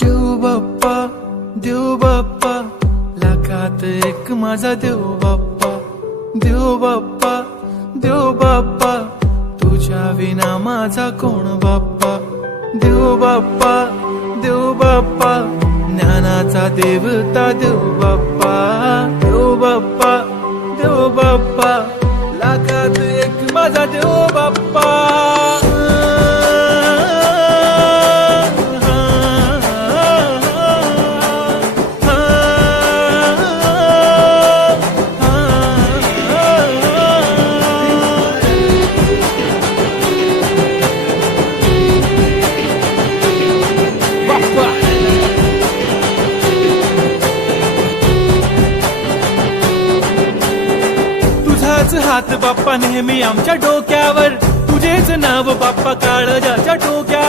देव बाप्पा, देव बाप्पा, लाखात एक माझा देव बाप्पा, देव बाप्पा, देव बाप्पा, तुझ्या विना माझा कोण बाप्पा, देव बाप्पा, देव बाप्पा, ज्ञानाचा देवता देव बाप्पा, देव बाप्पा, देव बाप्पा, लाखात एक माझा देव बाप्पा. तुझाच हात बाप्पा नेहमी आमच्या डोक्यावर, तुझेच नाव बाप्पा काळजाच्या डोक्यावर.